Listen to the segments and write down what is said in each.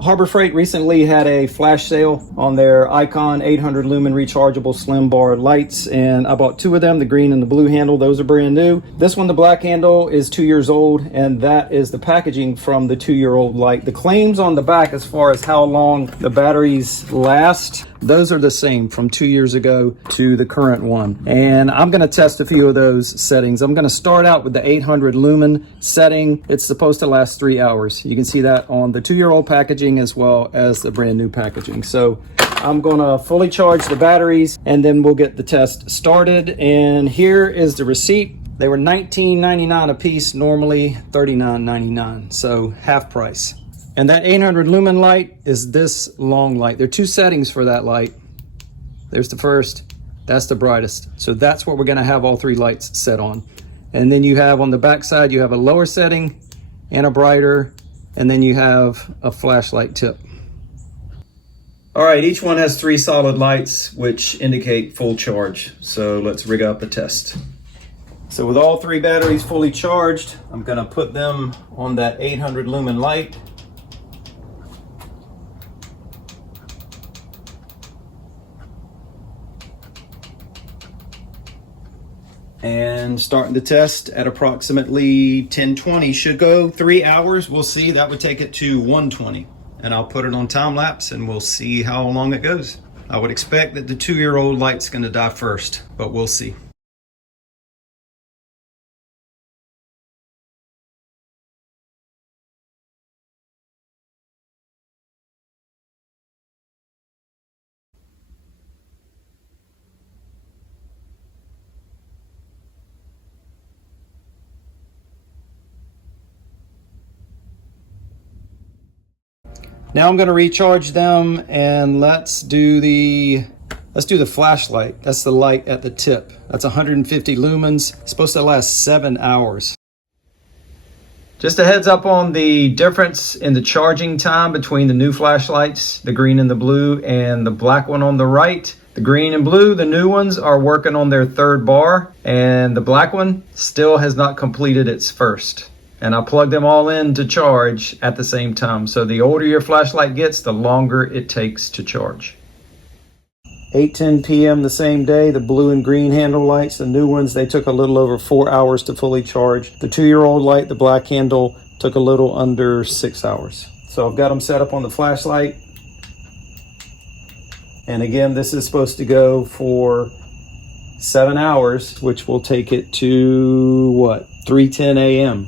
Harbor Freight recently had a flash sale on their Icon 800 lumen rechargeable slim bar lights, and I bought two of them, the green and the blue handle. Those are brand new. This one, the black handle, is 2 years old, and that is the packaging from the 2-year-old light. The claims on the back as far as how long the batteries last, those are the same from 2 years ago to the current one. And I'm going to test a few of those settings. I'm going to start out with the 800 lumen setting. It's supposed to last 3 hours. You can see that on the 2-year-old packaging as well as the brand new packaging. So I'm going to fully charge the batteries and then we'll get the test started. And here is the receipt. They were $19.99 a piece, normally $39.99, so half price. And that 800 lumen light is this long light. There are two settings for that light. There's the first, that's the brightest. So that's what we're gonna have all three lights set on. And then you have on the back side, you have a lower setting and a brighter, and then you have a flashlight tip. All right, each one has 3 solid lights, which indicate full charge. So let's rig up a test. So with all 3 batteries fully charged, I'm gonna put them on that 800 lumen light. And starting the test at approximately 10:20. Should go 3 hours. We'll see. That would take it to 1:20. And I'll put it on time lapse and we'll see how long it goes. I would expect that the 2-year-old light's gonna die first, but we'll see. Now I'm going to recharge them, and let's do the flashlight. That's the light at the tip. That's 150 lumens. It's supposed to last 7 hours. Just a heads up on the difference in the charging time between the new flashlights, the green and the blue, and the black one on the right. The green and blue, the new ones, are working on their 3rd bar, and the black one still has not completed its first. And I plug them all in to charge at the same time. So the older your flashlight gets, the longer it takes to charge. 8:10 p.m. the same day, the blue and green handle lights, the new ones, they took a little over 4 hours to fully charge. The 2-year-old light, the black handle, took a little under 6 hours. So I've got them set up on the flashlight. And again, this is supposed to go for 7 hours, which will take it to what? 3:10 a.m.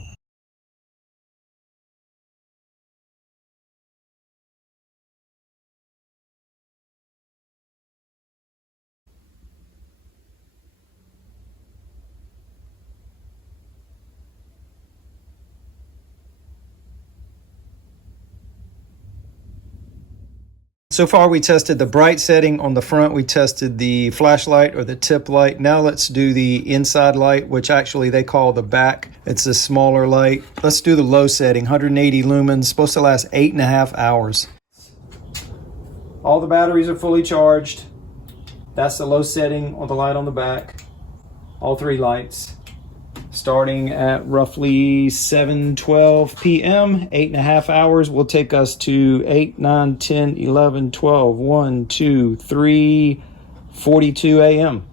So far we tested the bright setting on the front, we tested the flashlight or the tip light. Now let's do the inside light, which actually they call the back. It's a smaller light. Let's do the low setting, 180 lumens, supposed to last 8.5 hours. All the batteries are fully charged. That's the low setting on the light on the back. All 3 lights. Starting at roughly 7:12 p.m., 8.5 hours will take us to 8, 9, 10, 11, 12, 1, 2, 3, 42 a.m.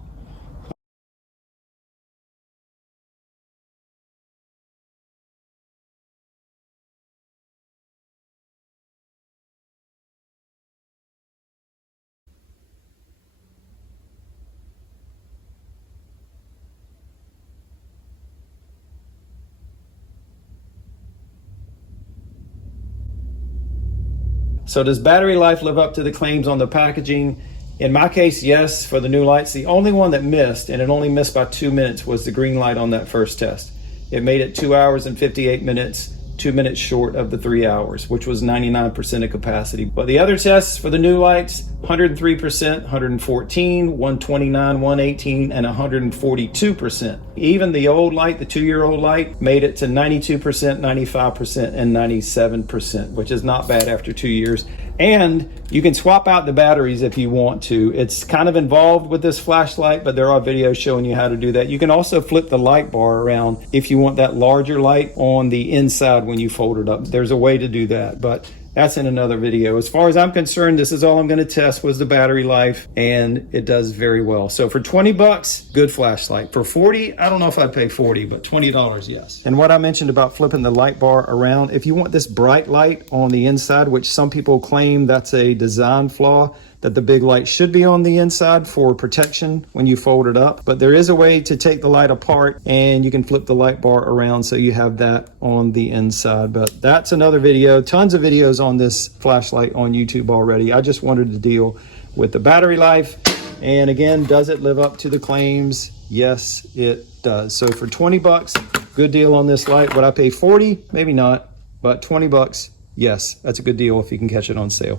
So does battery life live up to the claims on the packaging? In my case, yes, for the new lights. The only one that missed, and it only missed by 2 minutes, was the green light on that first test. It made it 2 hours and 58 minutes, 2 minutes short of the 3 hours, which was 99% of capacity. But the other tests for the new lights, 103%, 114, 129, 118, and 142%. Even the old light, the 2-year-old light, made it to 92%, 95%, and 97%, which is not bad after 2 years. And you can swap out the batteries if you want to. It's kind of involved with this flashlight, but there are videos showing you how to do that. You can also flip the light bar around if you want that larger light on the inside when you fold it up. There's a way to do that, but that's in another video. As far as I'm concerned, this is all I'm going to test was the battery life, and it does very well. So for 20 bucks, good flashlight. For 40, I don't know if I'd pay 40, but $20, yes. And what I mentioned about flipping the light bar around, if you want this bright light on the inside, which some people claim that's a design flaw, that the big light should be on the inside for protection when you fold it up. But there is a way to take the light apart and you can flip the light bar around so you have that on the inside. But that's another video. Tons of videos on this flashlight on YouTube already. I just wanted to deal with the battery life. And again, does it live up to the claims? Yes, it does. So for 20 bucks, good deal on this light. Would I pay 40? Maybe not, but 20 bucks, yes, that's a good deal if you can catch it on sale.